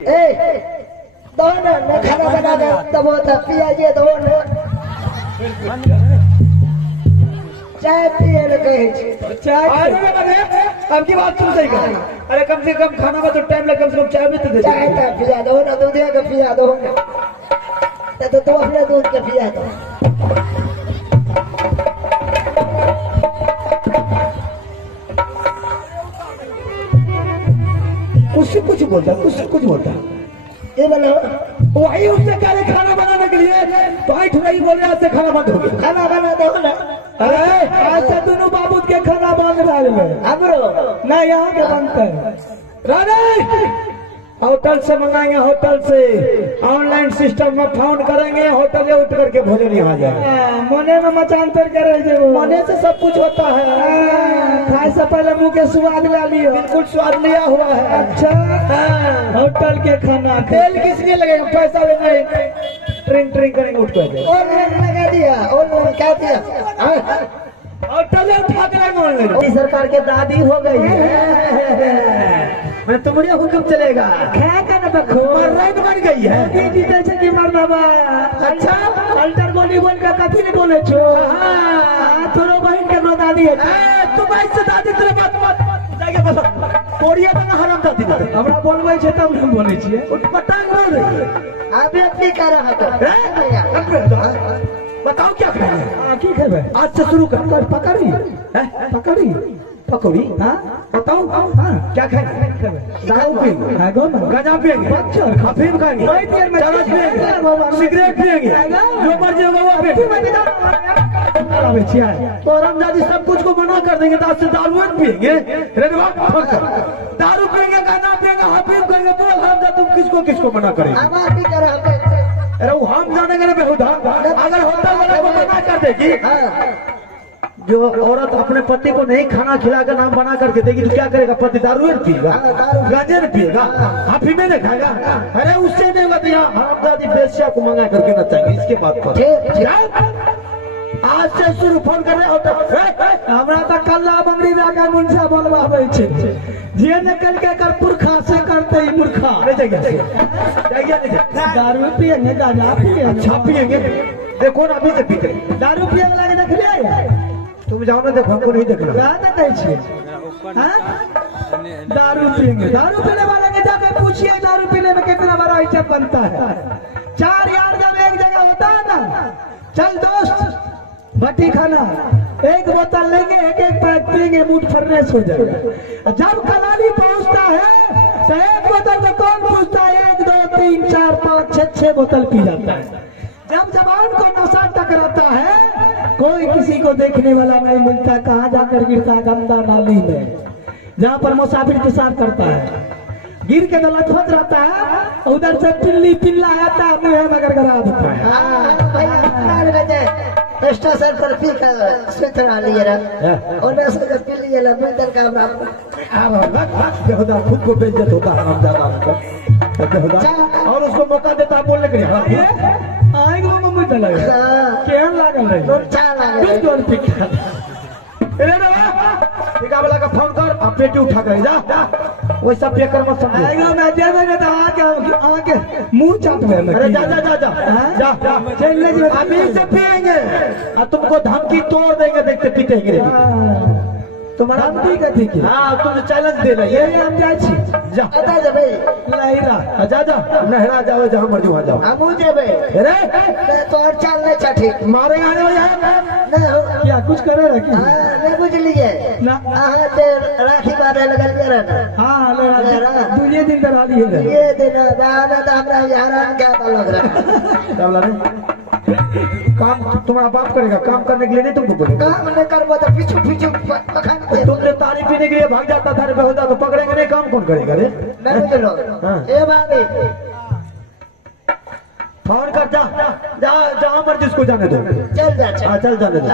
दो ना खाना बना दे तब पिया ये दो ना चाय पिए लगे चाय अब की बात सुन सही कर। अरे कम से कम खाना में तो टाइम लगे, कम से कम चाय भी तो दे। चाय का पिया दो ना, दूध का पिया दो ना, तो अपने दूध का पिया दो। उससे कुछ बोलता, उससे कुछ बोलता। ये बोलो वही उससे कह रहे खाना बनाने के लिए भाई ठुराई बोल रहे से खाना बंद हो गया। खाना बना दो ना। अरे ऐसे दोनों बाबू के खाना बंद रहे हैं। हमरो ना यहाँ के बनते हैं। राधे होटल से मंगाएंगे, होटल से ऑनलाइन सिस्टम में फोन करेंगे, होटल से उठ करके भोजन यहाँ जाए। मने में मचांतर करे मने से सब कुछ होता है। खाए से पहले मुंह के स्वाद ला लियो। बिल्कुल स्वाद लिया हुआ है। अच्छा होटल के खाना तेल किस लिए लगेगा, पैसा देंगे, ट्रिंग ट्रिंग करेंगे उठ कर। ऑनलाइन लगा दिया, ऑनलाइन क्या दिया होटल उठा के ऑनलाइन। सरकार के दादी हो गई है। मैं तुम्हारे हुक्म चलेगा। क्या करना बखो राइट बन गई है। दीदी जैसे कि मर बाबा। अच्छा अल्टर बोली बोल कर कथी नहीं बोले छो। थोड़ो बहन के रो दादी है। तुम ऐसे दादी तेरे बात मत जाके बस कोरिया बना हराम दादी हमरा बोलबै छै तब हम बोलै छियै। पटांग बोल रही है। अभी की कर रहा था बताओ क्या करेंगे। की खेबे आज से शुरू कर। पकड़ी पकड़ी पकौड़ी। हाँ बताओ क्या खाएंगे। दारू पिएंगे, गांजा पिएंगे, अफीम खाएंगे, चरस पिएंगे, सिगरेट पिएंगे, जो मर्जी होगा वो पिएंगे। तो रमजादी सब कुछ को मना कर देंगे। तो आज से दारू पिएंगे, दारू पिएंगे, गाना पिएंगे, अफीम करेंगे। तो हम तुम किसको किसको मना करेंगे। अरे वो हम जानेंगे ना बेहुदा। अगर होटल वाला को मना कर देगी, जो औरत अपने पति को नहीं खाना खिलाकर नाम बना करके देगी तो क्या करेगा। पति दारू पिएगा, गांजे नहीं पिएगा, अफीम नहीं खाएगा। अरे उससे नहीं होगा तो यहाँ हरामजादी बेश्या को मंगा करके नचाएंगे। इसके बाद पर आज से शुरू फोन कर रहे हो। हमरा तो कल्ला बंगड़ी रागा मुंशा बोलबाबै छै जे ने कल के कर पुरखा से करते ही मूर्खा। दारू पिएंगे, गांजा पिएंगे, अच्छा पिएंगे। देखो ना अभी से पीते दारू पिए वाला के देख लिया। तुम जाओ ना, देखो हमको नहीं देखना। क्या देखै छियै। दारू पिएंगे, दारू पीने वाले के जाकर पूछिए दारू पीने में कितना बड़ा आइटम बनता है। 4 यार जब एक जगह होता है ना, चल दोस्त भट्टी खाना, एक बोतल लेंगे, एक एक पैक पिएंगे, मूड फ्रेश हो जाएगा। जब कलाली पहुंचता है तो एक बोतल में कौन पूछता है, 1 2 3 4 5 6 बोतल पी जाता है। जब जवान को नशा टकराता है, कोई किसी को देखने वाला नहीं मिलता, कहाँ जाकर गिरता गंदा नाली में, जहाँ पर मुसाफिर पेशाब करता है। गिर के लथपथ रहता है, उधर से पिल्ला आता है, मुँह में गड़गड़ा देता है। स्टेशन पर पी कर सुतरा लिए रहा से पी लिए मुंदर का बेहुदा खुद को बेइज्जत होता है बेहुदा, और उसको मौका देता है बोलने के लिए। आएगा मम्मी लगा केहन लागल है टीका वाला का फोन कर, आप पेटी उठा कर जा। वैसा पेकर मत समझो। मैं जेबे तो आके मुंह चाटवे। अरे जा जा जा जा जा चलने अभी से पिएंगे और तुमको धमकी तोड़ देंगे। देखते पीते गिरे तुम्हारा धमकी का ठीक है। हाँ तुम चैलेंज दे रहे ये हम जाए छी जा लहरा जा जा नहरा जाओ, जहाँ मर्जी वहाँ जाओ। हम जेबे अरे तो और चल नहीं छठी मारे आने वाले क्या कुछ करे रखी नहीं बुझ लिए ना। राखी बांधे लगल रहना। हाँ दूसरे दिन करा दिए ये दिन हमरा हैरान क्या लग रहा। काम तुम्हारा बाप करेगा, काम करने के लिए नहीं तुमको बोलेगा। काम नहीं करबो तो पीछू पीछू तुमने तारी पीने के लिए भाग जाता था बेहुदा, तो पकड़ेंगे नहीं, काम कौन करेगा रे। ए भाभी फोन कर, जा जा जहाँ मर्जी उसको जाने दो। चल जा हाँ चल जाने दो।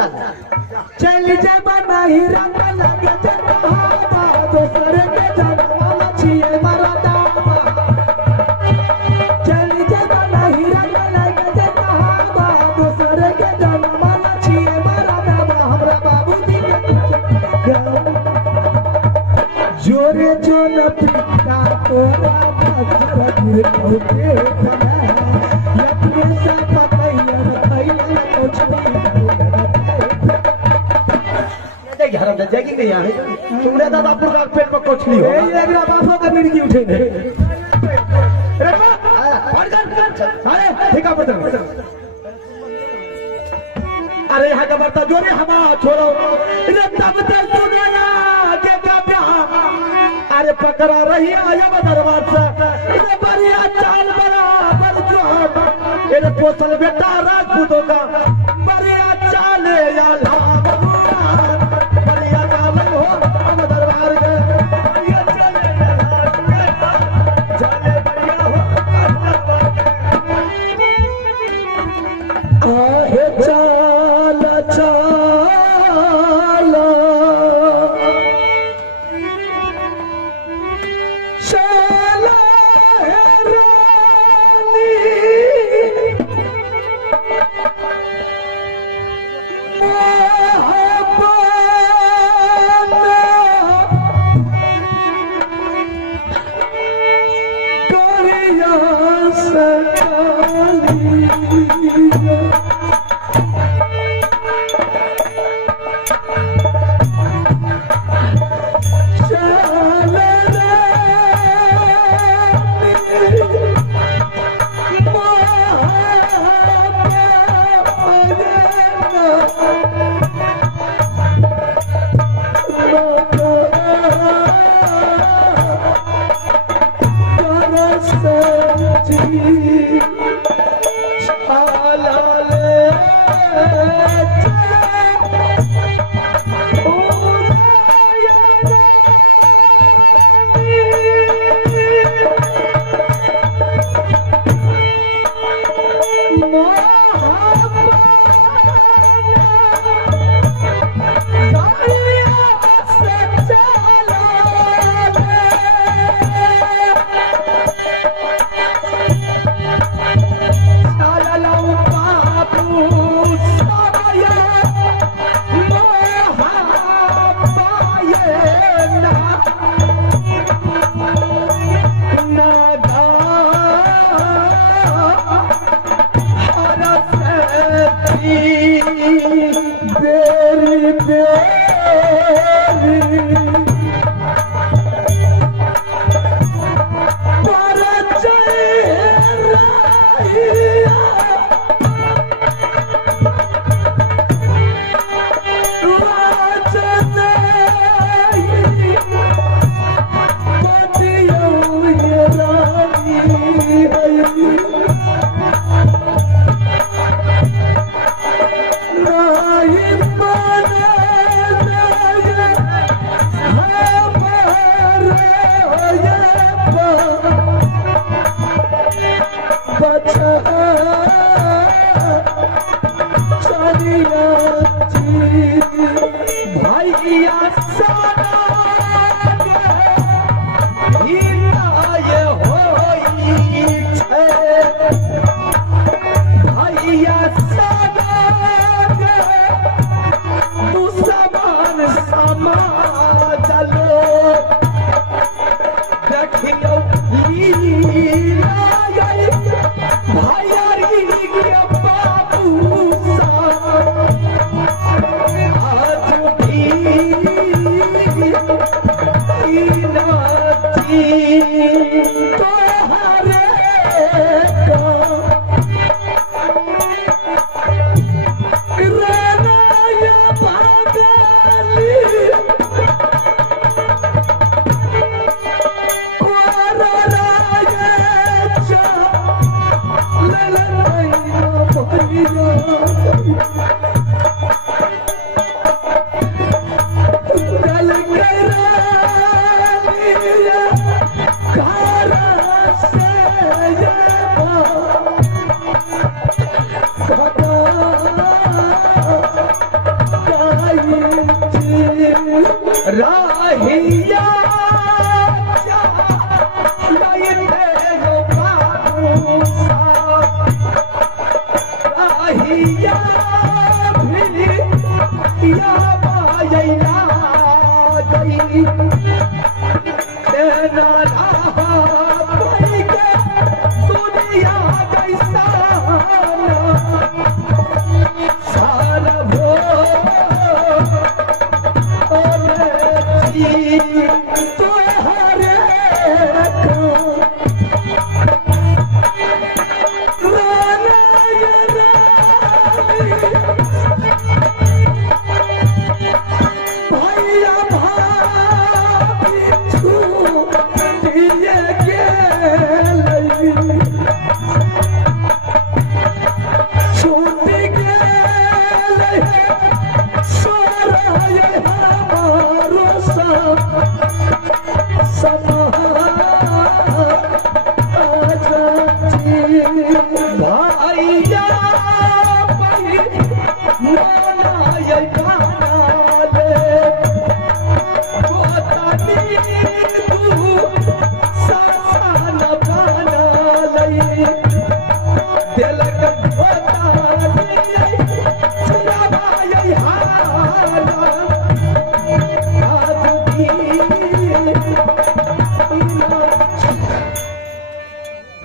चल जा बना ही रंग लगे जहां दोसर के जन्म छिए मरदा। चल जा बना ही रंग लगे जहां दोसर के जन्म छिए मरदा। हमरा बाबूजी जोरे जो न पिता तोरा के खाना अपने से पकैया खैया कुछ देख हराम दे जाएगी नहीं यहाँ तुमरे दादा पुरका पेट पर कोचली हो एकरा बापो का मिर्गी उठे ने अरे ठीक है बता अरे यहाँ का बर्ता जोरे हमा छोड़ो रे तब तक सुनाया के का प्यार अरे पकड़ा रही आया दरबार से रे बढ़िया चाल बराबर जो रे पोसल बेटा राजपूतों का बढ़िया चाल या लाभ बढ़िया चाल हो हम दरबार के बढ़िया चाल चाले बढ़िया हो आहे चाल चाल चाल है रानी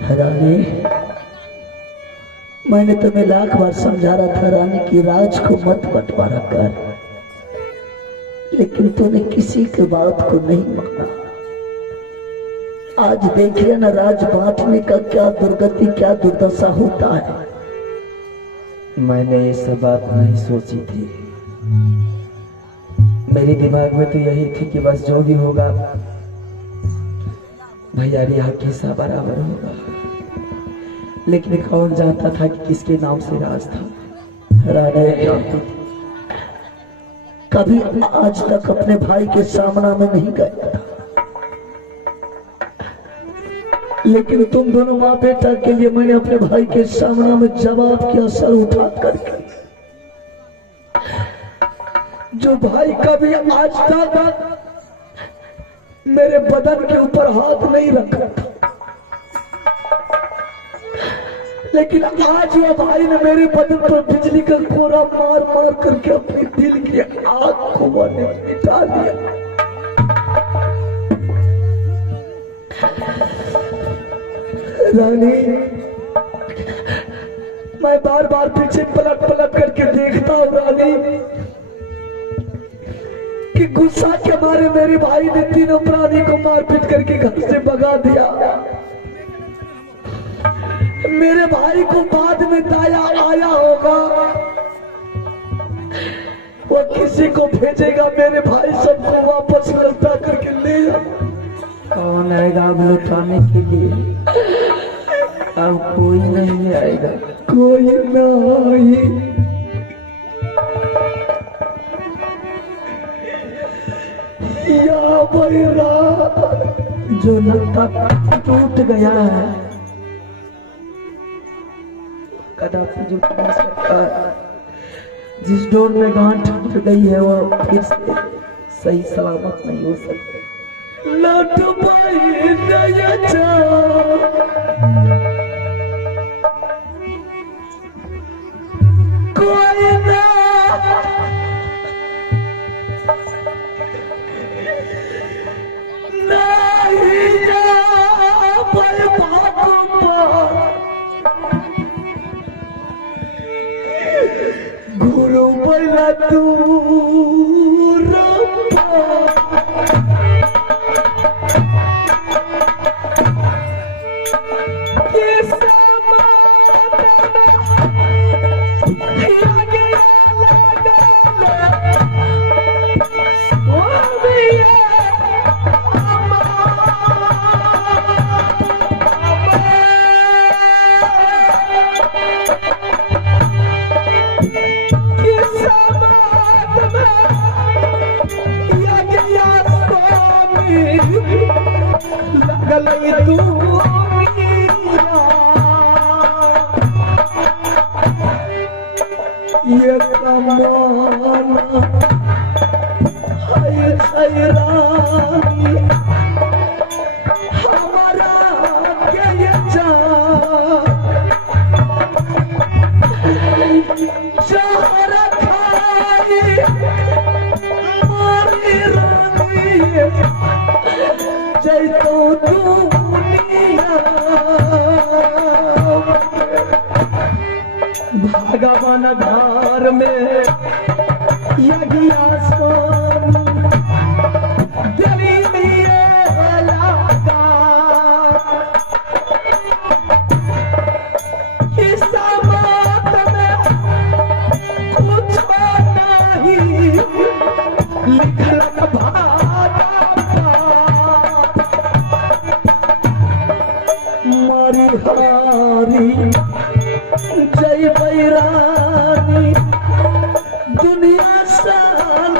रानी, मैंने तुम्हें लाख बार समझा रहा था रानी की राज को मत बंटवारा कर, लेकिन तूने किसी की बात को नहीं माना। आज देखिए ना राज बांटने का क्या दुर्गति, क्या दुर्दशा होता है। मैंने ये सब बात नहीं सोची थी। मेरे दिमाग में तो यही थी कि बस जो भी होगा भैया रिया के साथ बराबर होगा, लेकिन कौन जानता था कि किसके नाम से राज था। रानी कभी आज तक अपने भाई के सामना में नहीं गया था, लेकिन तुम दोनों माँ बेटा के लिए मैंने अपने भाई के सामना में जवाब किया सर उठा करके। जो भाई कभी आज तक मेरे बदन के ऊपर हाथ नहीं रखा था, लेकिन आज वो भाई ने मेरे बदन पर बिजली का कोरा मार मार करके अपने दिल की आग को मिटा दिया। रानी, मैं बार बार पीछे पलट पलट करके देखता हूँ रानी, कि गुस्सा के मारे मेरे भाई ने तीनों प्राणी को मारपीट करके घर से भगा दिया। मेरे भाई को बाद में दाया आया होगा, वो किसी को भेजेगा, मेरे भाई सबको वापस लौटा करके ले जाओ। कौन आएगा अब लौटाने के लिए? अब कोई नहीं आएगा। कोई नहीं। या बैरा जो लगता टूट गया है कदापि जो टूट सकता है। जिस डोर में गांठ टूट गई है वो फिर से सही सलामत नहीं हो सकती। लौट पाई दया जा, कोई ना नहीं जा पर गुरु बना तू ये कमाना है सैरानी हमारा के ये चारा खाई मारी रानी जय तो दुनिया भगवान धार में यही आसमान दिली दिए लगा इस बात में कुछ नहीं लिखल मारी हारी जय बैरानी दुनिया सार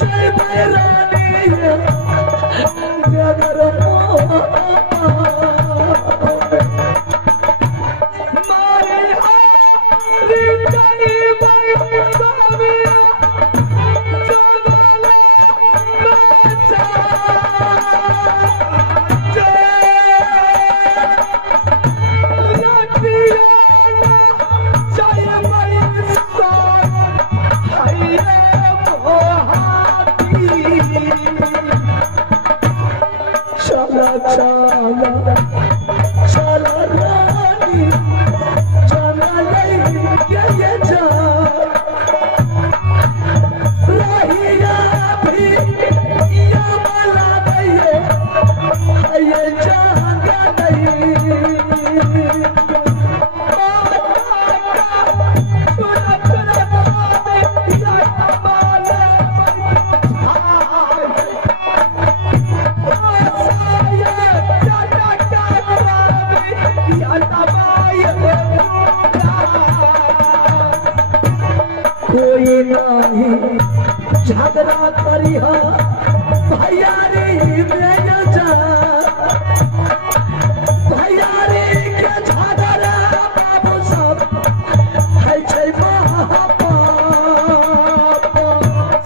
जय बैरानी जगर मारी हारी जय बैरानी Oh, चाला चाला रानी जाना नहीं क्या ये जा रहिया भी या मला नहीं ये जाना नहीं कोई नहीं झगड़ा करिहा भैया रे मेरा जा भैया रे के झगड़ा बाबू सब है छै महापाप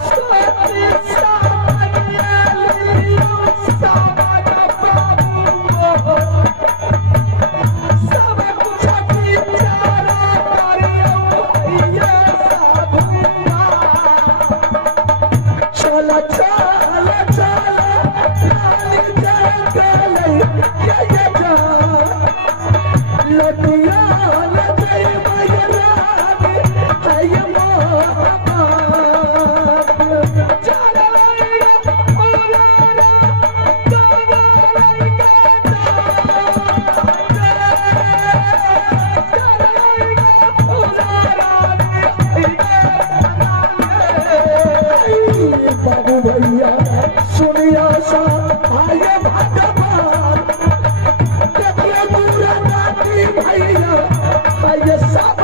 सती सामने सामना बाबू सब कुछ बिचारा करियो भैया चला चला चला लाली जगले ये जा लटिया लटे मयरानी है ये मोहब्बत चला ओलारा बाबू भैया सुनिया सा आए भगवान देखिए पूरा नाती भैया आइए सब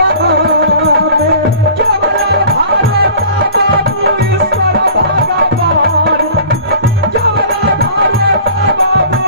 में केवल भारत बाबू ईश्वर भगवान केवल भारत बाबू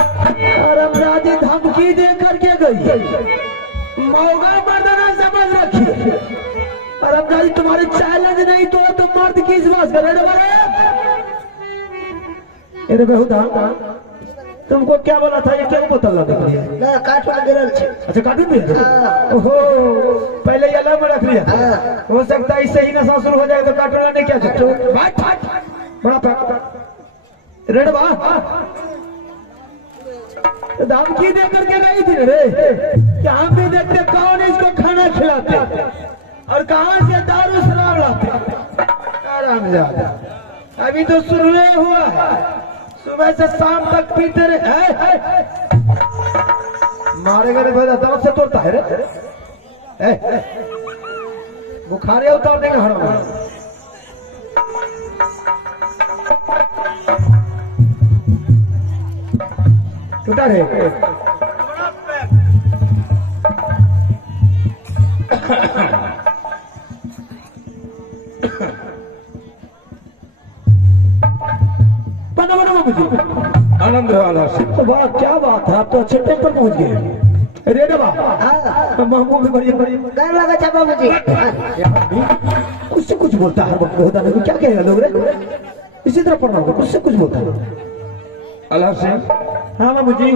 रहलै धमकी दे करके गई मौका मर्दाना समझ रखिए और अब दादी तुम्हारे चैलेंज नहीं तो तुम मर्द की विश्वास करे अरे बेहुदा तुमको क्या बोला था ये क्या बोतल लगा ना कार्टून गिरल छे। अच्छा कार्टून भी ओहो पहले ये अलग में रख लिया हो सकता है इससे ही नशा शुरू हो जाएगा तो कार्टून लाने क्या चाहते हो बड़ा रेड बा धमकी दे करके गई थी रे कि हम भी देखते कौन इसको खाना खिलाते और कहां से दारू शराब लाते आराम ज्यादा अभी तो शुरू हुआ है सुबह से शाम तक पीते रहे मारेगा रे भाई दर्द से तोड़ता है रे बुखार उतार देंगे हराम टूटा रे आनंद वाला से तो वाह क्या बात है आप तो अच्छे टाइम पर पहुंच गए रेड बा महमूद भी बड़ी बड़ी डर लगा था बाबूजी कुछ से कुछ बोलता है वक्त होता नहीं क्या कहेगा लोग रे इसी तरह पढ़ना होगा कुछ से कुछ बोलता है अल्लाह से हाँ मामू जी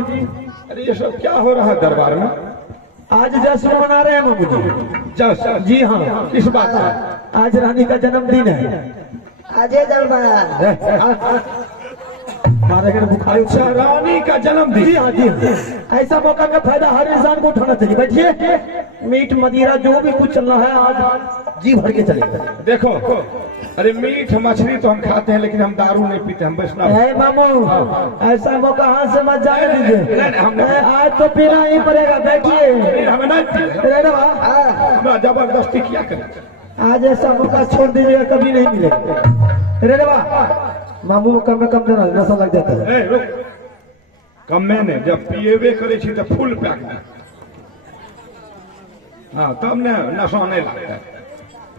अरे ये सब क्या हो रहा है दरबार में आज जश्न मना रहे हैं मामू जी जश्न जी हाँ किस बात का आज रानी का जन्मदिन है अजय दरबार हमारे घर बुखार अच्छा रानी का जन्मदिन जी हाँ जी ऐसा मौका का फायदा हर इंसान को उठाना चाहिए बैठिए मीट मदिरा जो भी कुछ चलना है आज जी भर के चलेगा देखो अरे मीट मछली तो हम खाते हैं लेकिन हम दारू नहीं पीते हम वैष्णव है मामू ऐसा मौका हाथ से मत जाने दीजिए आज तो पीना ही पड़ेगा बैठिए हमें नहीं रेडवा जबरदस्ती क्या करें आज ऐसा मौका छोड़ दीजिएगा कभी नहीं मिलेगा रेडवा मामू कम में कम देना नशा लग जाता है रुक कमे ने जब पिएबे करे छी तो फुल पैक में हाँ तब ने नशा नहीं लगता है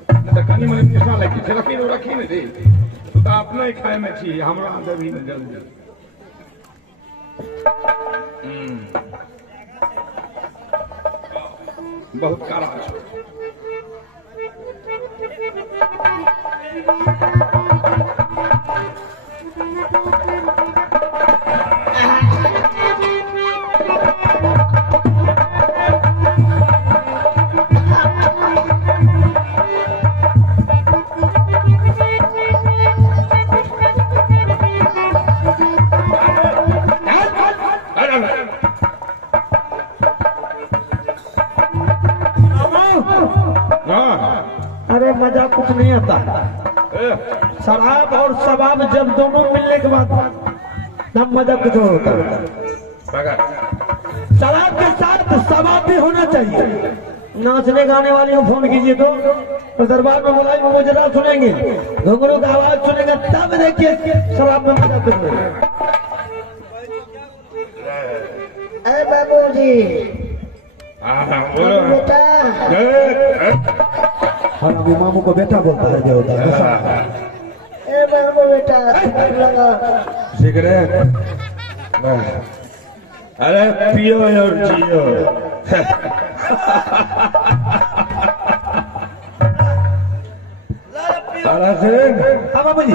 कनी मनी निशा लगी छै रखी ने रे तू तो अपने खाए में छी हमरा अंदर भी न जल्दी बहुत कारा छै अरे मजा कुछ नहीं आता। शराब और शबाब जब दोनों मिलने के बाद तब मजा कुछ और होता है। शराब के साथ शबाब भी होना चाहिए। नाचने गाने वाले को फोन कीजिए तो दरबार में बुलाए मुजरा सुनेंगे, घुंघरू का आवाज सुनेगा, तब देखिए शराब में मजा कुछ होगा। अरे बाबूजी बेटा हमारे मामू को बेटा बोलता है जो होता है। ए बाबू बेटा लगा सिगरेट अरे पियो और जियो बाबू जी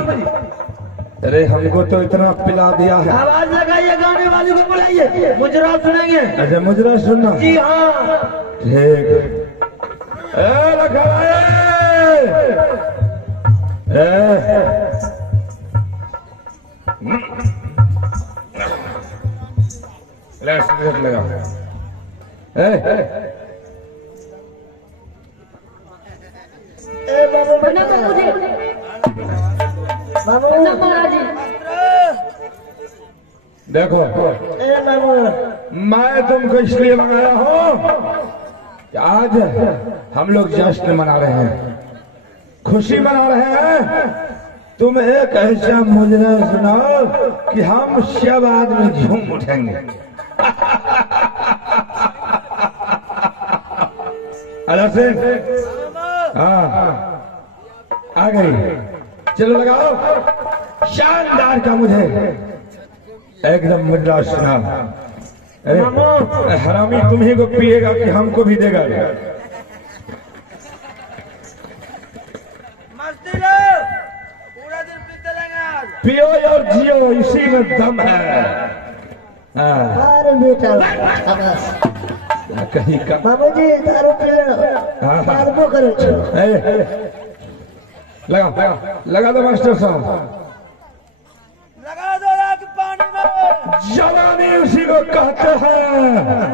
अरे हमको तो इतना पिला दिया है। आवाज लगाइए, गाने वाले को बुलाइए, मुजरा सुनेंगे। अच्छा मुजरा सुनना जी हाँ ठीक लगा ए बाबू बेटा बाबू देखो ए बाबू मैं तुमको इसलिए मंगाया हूँ कि आज हम लोग जश्न मना रहे हैं, खुशी मना रहे हैं। तुम एक ऐसा मुजरा सुनाओ कि हम सब आदमी झूम उठेंगे। अलग से हाँ आ गई, चलो लगाओ शानदार का मुझे एकदम मुद्रा सुना। अरे हरामी तुम ही को पिएगा कि हमको भी देगा? मस्ती लो, पूरा दिन पीते रहेंगे। पियो और जियो, इसी में दम है। अरे बेटा शाबाश कहीं का बाबूजी दारू पी लो, दारू करो लगा दो मास्टर साहब, लगा दो रात पानी में, जवानी उसी को कहते हैं,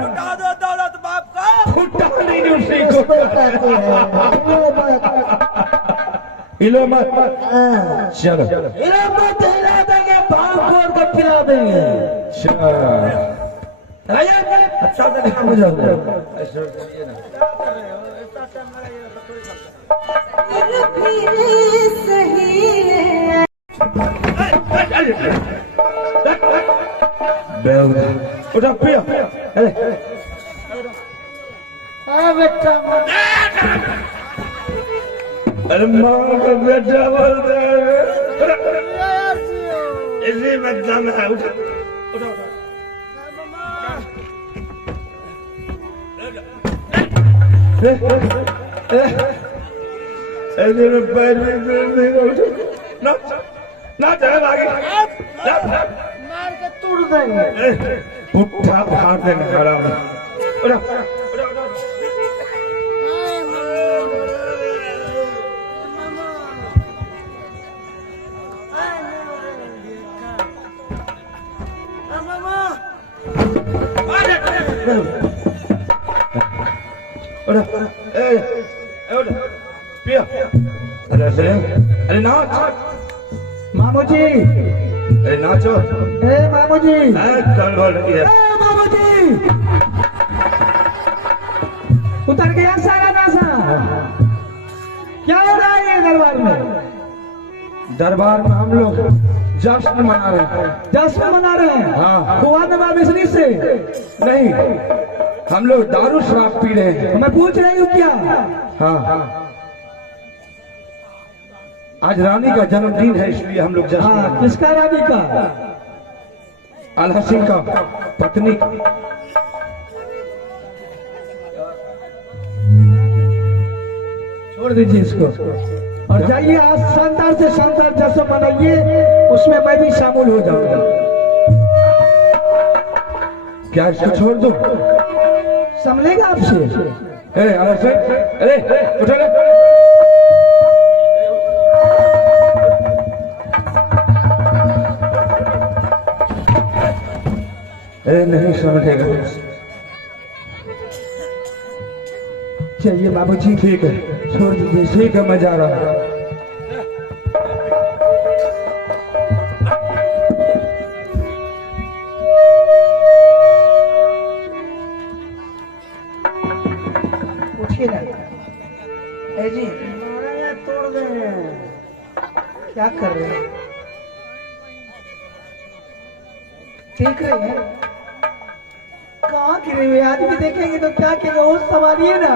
लुटा दो दौलत बाप का, फुटानी उसी को कहते हैं। हिलो मत, चलो हिला मत, हिला देंगे, भांग खोल कर पिला देंगे। चलो अच्छा से काम हो जाएगा। उठा पिया। बेटा अरे माँ का बेटा बोलते इसी में दम है। उठा उठा ऐसे में पैर में ना चाहे आगे मार के तोड़ देंगे। पुट्ठा फाड़ देंगे हराम। अरे नाच मामू जी, अरे नाचो मामू जी, कल बोल रही है मामू जी, उतर गया सारा नासा। क्या हो रहा है ये दरबार में? दरबार में हम लोग जश्न मना रहे हैं। जश्न मना रहे हैं? हाँ। खुआ नवाब मिश्री से नहीं, हम लोग दारू शराब पी रहे हैं। मैं पूछ रही हूँ क्या? हाँ आज रानी का जन्मदिन है, इसलिए हम लोग जश्न हाँ, मना रहे हैं। किसका रानी का? आल्हा सिंह का पत्नी का। छोड़ दीजिए इसको और जाइए आज शानदार से शानदार जश्न मनाइए, उसमें मैं भी शामिल हो जाऊंगा। क्या इसको छोड़ दूं? संभलेगा आपसे? आल्हा सिंह, अरे उठो रे। नहीं समझेगा। चलिए बाबूजी, ठीक है, छोड़ दीजिए। ठीक है, मैं जा रहा हूँ। उठिए ना। ए जी, तोड़ दे। क्या कर रहे हैं? ठीक है, कहाँ गिरे हुए आदमी देखेंगे तो क्या कहेंगे? वो संभालिए ना,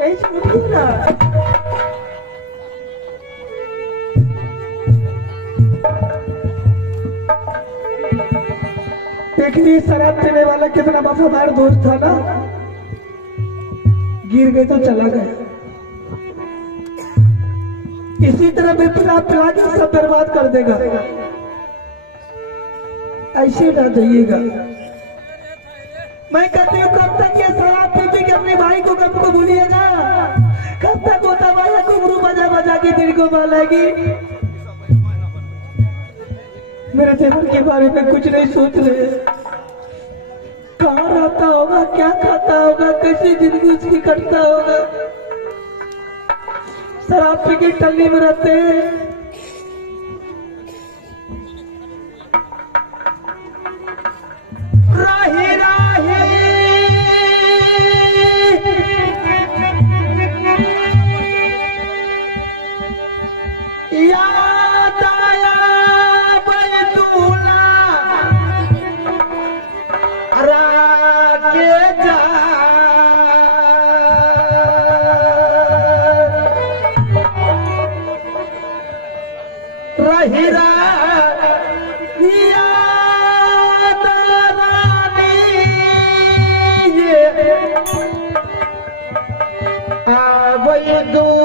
ऐसे उठिए ना। देखिए शराब पीने वाला कितना वफादार दोस्त था ना, गिर गए तो चला गया। इसी तरह बेपना पिला के सब बर्बाद कर देगा। ऐसे ना जाइएगा। मैं कहती हूँ कब तक ये शराब पी पी के अपने भाई को कब को भूलिएगा? कब तक होता भाई घुंघरू बजा बजा के दिल को बहलाएगी? मेरे देवर के बारे में कुछ नहीं सोच रहे। कहाँ रहता होगा, क्या खाता होगा, कैसी जिंदगी उसकी कटता होगा? शराब पी के टल्ली में रहते हैं। राही राही याद आया बैतूला रागे जा रही राही याद रानी ये आबै दूला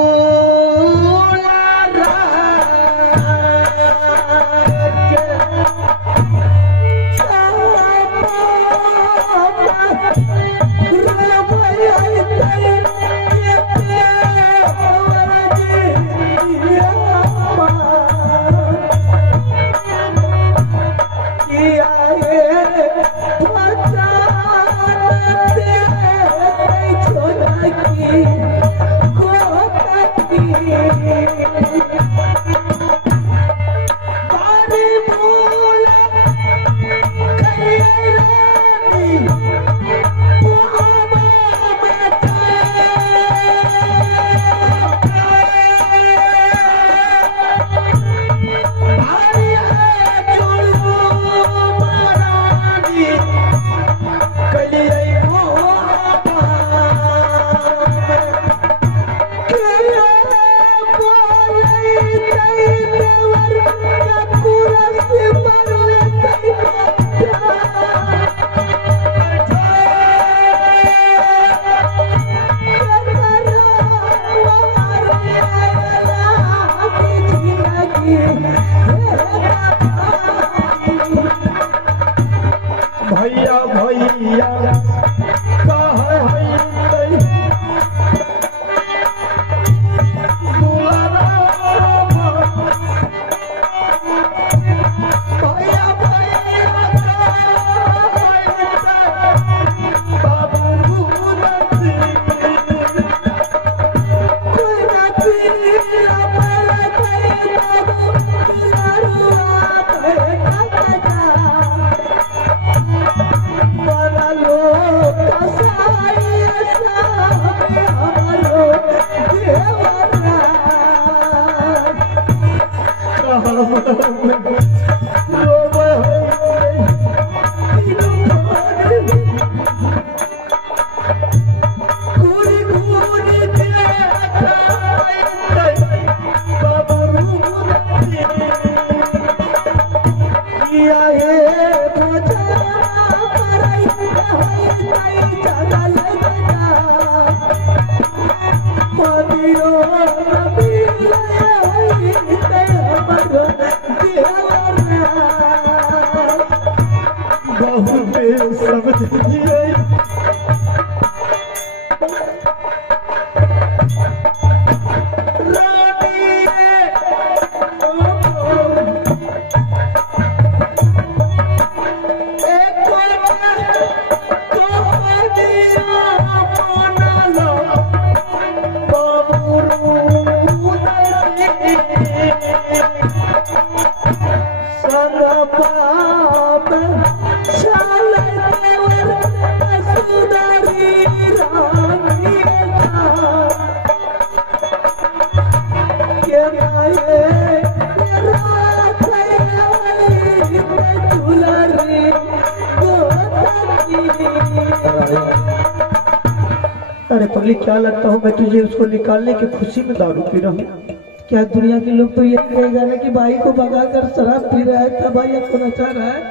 अरे पगली, क्या लगता हूँ मैं तुझे उसको निकालने की खुशी में दारू पी रहा हूँ। क्या दुनिया के लोग तो ये कहेगा ना कि भाई को भगा कर शराब पी रहा है, तब भाई आपको नचा रहा है।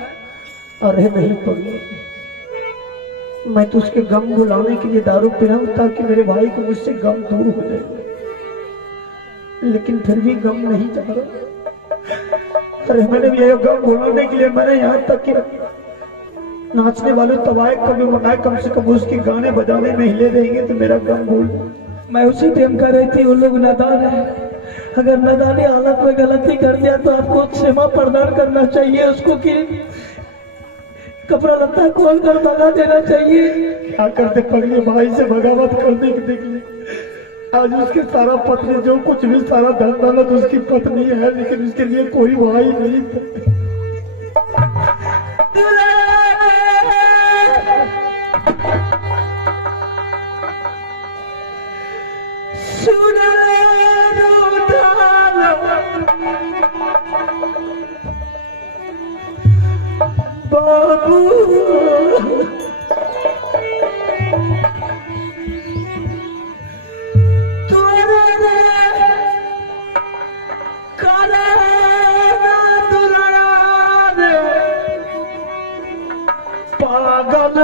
अरे नहीं पगली, मैं तो उसके गम भुलाने के लिए दारू पी रहा हूँ ताकि मेरे भाई को मुझसे गम दूर हो जाए, लेकिन फिर भी गम नहीं जा रहा। अरे मैंने भी ये गम भुलाने के लिए मैंने यहाँ तक कि नाचने वाले तबायक को भी मंगाए, कम से कम उसके गाने बजाने में हिले देंगे तो मेरा गम भूल। मैं उसी टाइम कर रही थी, वो लोग नादान है। अगर नादानी हालत में गलती कर दिया तो आपको क्षमा प्रदान करना चाहिए उसको, कि कपड़ा लत्ता खोल कर भगा देना चाहिए। क्या करते पगले, भाई से बगावत करने के निकले। आज उसके सारा पत्नी, जो कुछ भी सारा धन दौलत उसकी पत्नी है, लेकिन उसके लिए कोई भाई नहीं था। बाबू पागल